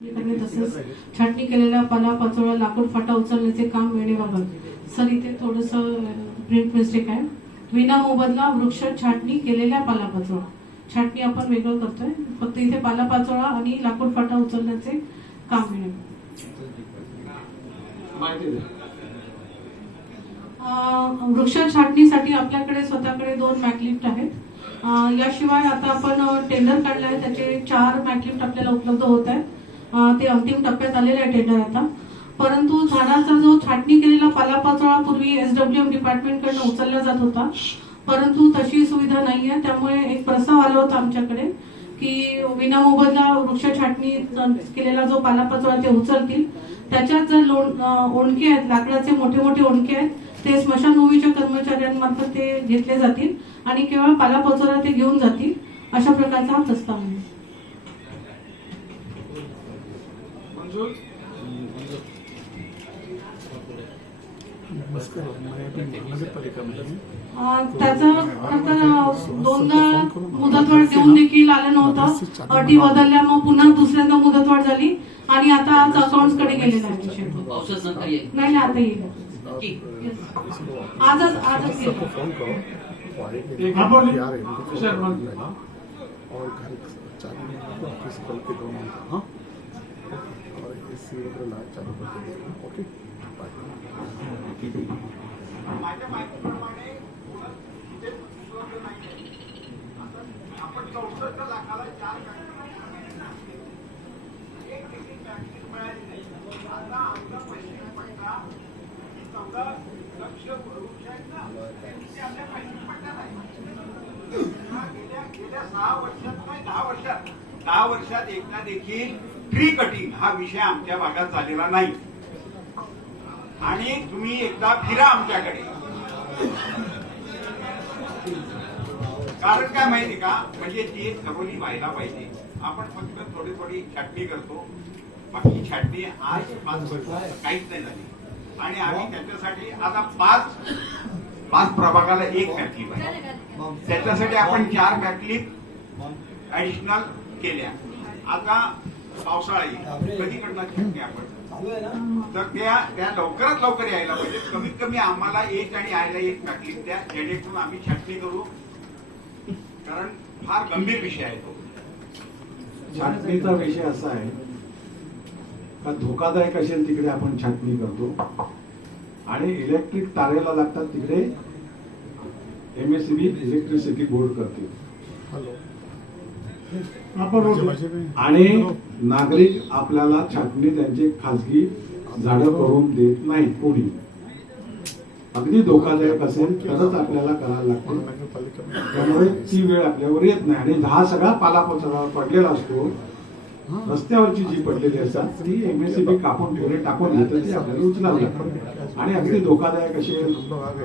तसेच छाटणी केलेल्या पालापाचोळा लाकूड फाटा उचलण्याचे काम वेळेबाबत सर इथे थोडस प्रिंट मिस्टेक आहे. विना मोबदला वृक्ष छाटणी केलेल्या पालापाचोळा, छाटणी आपण वेगळं करतोय, फक्त इथे पालापाचोळा आणि लाकूड फाटा उचलण्याचे काम वेळेबाबत. वृक्ष छाटणीसाठी आपल्याकडे स्वतःकडे 2 मॅकलिफ्ट आहेत. याशिवाय आता आपण टेंडर काढलं आहे, त्याचे 4 मॅकलिफ्ट आपल्याला उपलब्ध होत आहेत. ते अंतिम टप्प्यात आलेले आहे टेंडर आता. परंतु झाडाचा जो छाटणी केलेला पालापाचोळा पूर्वी SWM डिपार्टमेंट कडून उचलला जात होता, परंतु तशी सुविधा नाहीये. त्यामुळे एक प्रस्ताव आला होता आमच्याकडे की विना मोबदला वृक्ष छाटणी केलेला जो पालापाचोळा ते उचलतील. त्याच्यात जर ओंडके आहेत, लाकडाचे मोठे मोठे ओंडके आहेत, ते स्मशानभूमीच्या कर्मचाऱ्यांमार्फत ते घेतले जातील आणि केवळ पालापाचोळा ते घेऊन जातील. अशा प्रकारचा हा प्रस्ताव आहे. त्याचा आता 2दा मुदतवाढ देऊन देखील आलं नव्हतं. अटी बदलल्या, मग पुन्हा दुसऱ्यांदा मुदतवाढ झाली आणि आता आज अकाउंट्स कडे गेलेला आहे. नाही आता येईल, आजच येईल. दहा वर्षात एकदा देखील ट्री कटिंग हा विषय आमच्या भागात झालेला नाही. आणि तुम्ही एकदा फिरा आमच्याकडे. कारण काय माहिती का, म्हणजे ती खरोली व्हायला पाहिजे. आपण फक्त थोडी छाटणी करतो, बाकी छाटणी आज 5 वर्ष काहीच नाही झाली. आणि आम्ही त्याच्यासाठी आता 5 प्रभागाला 1 मॅकलिप आहे. त्याच्यासाठी आपण 4 मॅकलिप ऍडिशनल केल्या. आता पावसाळा येईल, कधी करणार छाटणी आपण, तर त्या लवकरात लवकर यायला पाहिजे. कमीत कमी आम्हाला 1 आणि यायला 1 मॅकलिप द्या, जेणेकरून आम्ही छाटणी करू. कारण फार गंभीर विषय आहे तो. छाटणीचा विषय असा आहे का धोकादायक असेल तिकडे आपण छाटणी करतो आणि इलेक्ट्रिक तारेला लागतात तिकडे MSEB इलेक्ट्रिसिटी बोर्ड करते. आणि नागरिक आपल्याला छाटणी त्यांची खासगी झाडं करून देत नाहीत. कोणी अगदी धोकादायक असेल तरच आपल्याला करायला लागतं. त्यामुळे ती वेळ आपल्यावर येत नाही. आणि हा सगळा पालापाचोळा पडलेला असतो, रस्त्यावरची जी पडलेली असतात ती MSEB कापून ठेवले टाकून घेतात, ती आपल्याला उचलावी लागतात. आणि अगदी धोकादायक असेल,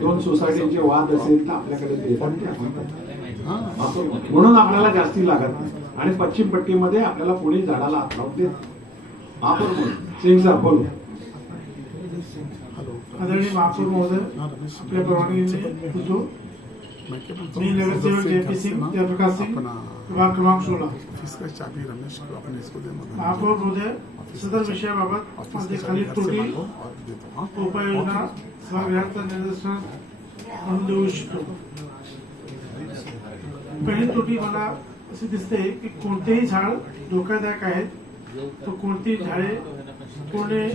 2 सोसायटीचे वाद असेल तर आपल्याकडे देतात, ते आपण म्हणून आपल्याला जास्ती लागत नाही. आणि पश्चिम पट्टीमध्ये आपल्याला कोणी झाडाला हात लावून देत. महापौर सिंग साहेब बोलू. आदरणीय महापौर महोदय, आपल्या परवानगीने बोलतो. मी नगरसेवक JP सिंग, जयप्रकाश सिंग, विभाग क्रमांक 16. महापौर महोदय, सदर विषयाबाबत माझे खालील त्रुटी उपाययोजना सभागृहाचं निदर्शनास म्हणून देऊ इच्छितो. पहिली त्रुटी मला अशी दिसते की कोणतेही झाड धोकादायक आहेत, तर कोणती झाडे पूर्ण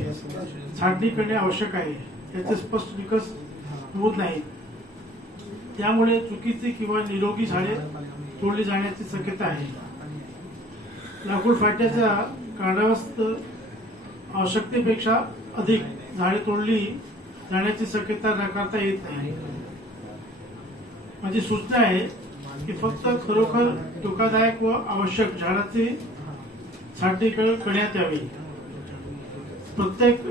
छाटणी करणे आवश्यक आहे याचे स्पष्ट निकष होत नाही. त्यामुळे चुकीची किंवा निरोगी झाडे तोडली जाण्याची शक्यता आहे. लाकूड फाट्याच्या कारणास्तव आवश्यकतेपेक्षा अधिक झाडे तोडली जाण्याची शक्यता नाकारता येत नाही. माझी सूचना आहे की फक्त खरोखर धोकादायक व आवश्यक झाडाची छाटणी करण्यात यावी. प्रत्येक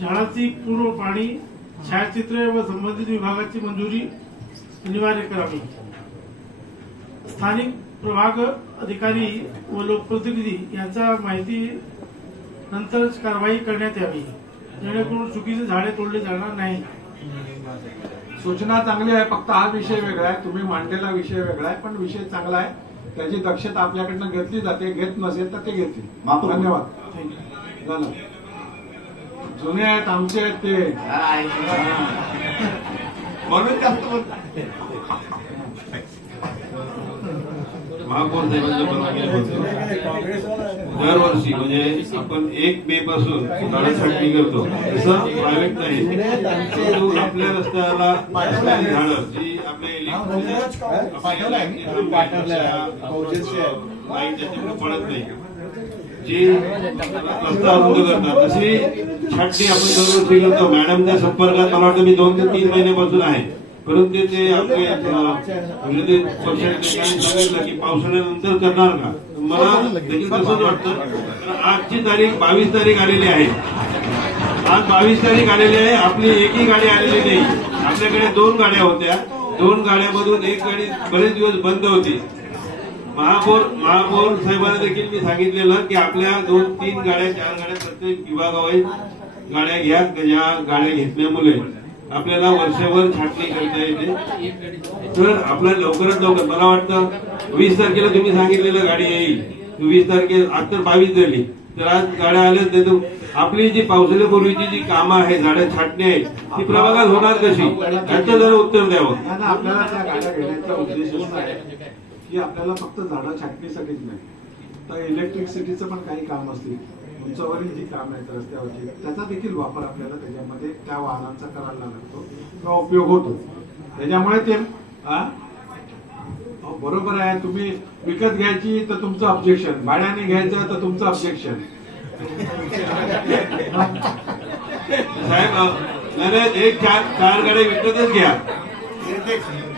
झाडाची पूर्व पाणी छायाचित्रे व संबंधित विभागाची मंजुरी अनिवार्य करावी. स्थानिक प्रभाग अधिकारी व लोकप्रतिनिधी यांच्या माहिती नंतरच कारवाई करण्यात यावी, जेणेकरून चुकीचे झाडे तोडले जाणार नाही. सूचना चांगली आहे, फक्त हा विषय वेगळा आहे, तुम्ही मांडलेला विषय वेगळा आहे, पण विषय चांगला आहे, त्याची दक्षता आपल्याकडनं घेतली जाते. घेत नसेल तर ते घेतील. धन्यवाद. थँक्यू. झालं. जुने आहेत, आमचे आहेत ते. म्हणून जास्त बोलतात. महापौर साहेबांच्या परवानगीने बोलतो. दरवर्षी म्हणजे आपण 1 मे पासून झाडं छाटणी करतो, तसं प्रायव्हेट नाही, परंतु आपल्या रस्त्याला झाडं जी लाईट त्याच्याकडे पडत नाही, जी रस्ता रुंद करतात, तशी छाटणी आपण दरवर्षी करतो. मॅडमच्या संपर्कात मला वाटतं मी 2 ते 3 महिन्यापासून आहे, परंतु ते आपले विरोधी पक्षाने सांगितलं की पावसाळ्यानंतर करणार का. मला देखील तसंच वाटतं. तर आजची तारीख 22 तारीख आलेली आहे. आज 22 तारीख आलेली आहे. आपली एकही गाडी आलेली नाही. आपल्याकडे 2 गाड्या होत्या. 2 गाड्यामधून एक गाडी बरेच दिवस बंद होती. महापौर साहेबांना देखील मी सांगितलेलं की आपल्या 2-3 गाड्या 4 गाड्या प्रत्येक विभागावाईज गाड्या घ्या. ज्या गाड्या घेतल्यामुळे आपल्याला वर्षभर छाटणी करता येते. तर आपल्या लवकरात लवकर मला वाटतं 20 तारखेला तुम्ही सांगितलेलं गाडी येईल. 20 तारखेला आज तर 22 झाली, तर आज गाड्या आल्याच नाही. तर आपली जी पावसाळ्यापूर्वीची जी कामं आहे, झाडं छाटणी आहे, ती प्रभागात होणार कशी, याचं जरा उत्तर द्यावं. आपल्याला त्या गाड्या घेण्याचा उद्देश आहे की आपल्याला फक्त झाडं छाटणीसाठीच नाही, तर इलेक्ट्रिसिटीचं पण काही काम असतील, उंचावरील जी काम आहेत रस्त्यावरची, त्याचा देखील वापर आपल्याला त्याच्यामध्ये त्या वाहनांचा करायला लागतो किंवा उपयोग होतो. त्याच्यामुळे ते बरोबर आहे. तुम्ही विकत घ्यायची तर तुमचं ऑब्जेक्शन, भाड्याने घ्यायचं तर तुमचं ऑब्जेक्शन. साहेब नाही, एक 4 गाड्या विकतच घ्या.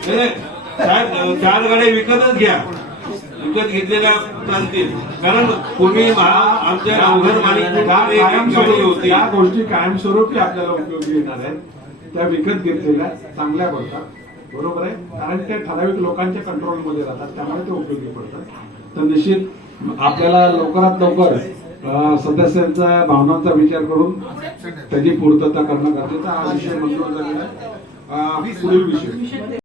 साहेब 4 गाड्या विकतच घ्या. विकत घेतलेल्या चालतील, कारण पूर्वी आमच्या अवघड गाडी होती. त्या गोष्टी कायमस्वरूपी आपल्याला उपयोगी येणार आहेत. त्या विकत घेतलेल्या चांगल्या पडतात, बरोबर आहे, कारण ते ठराविक लोकांच्या कंट्रोलमध्ये राहतात, त्यामुळे ते उपयोगी पडतात. तर निश्चित आपल्याला लवकरात लवकर सदस्यांच्या भावनांचा विचार करून त्याची पूर्तता करणं गरजेचं. हा विषय मंजूर झालेला आहे. पुढील विषय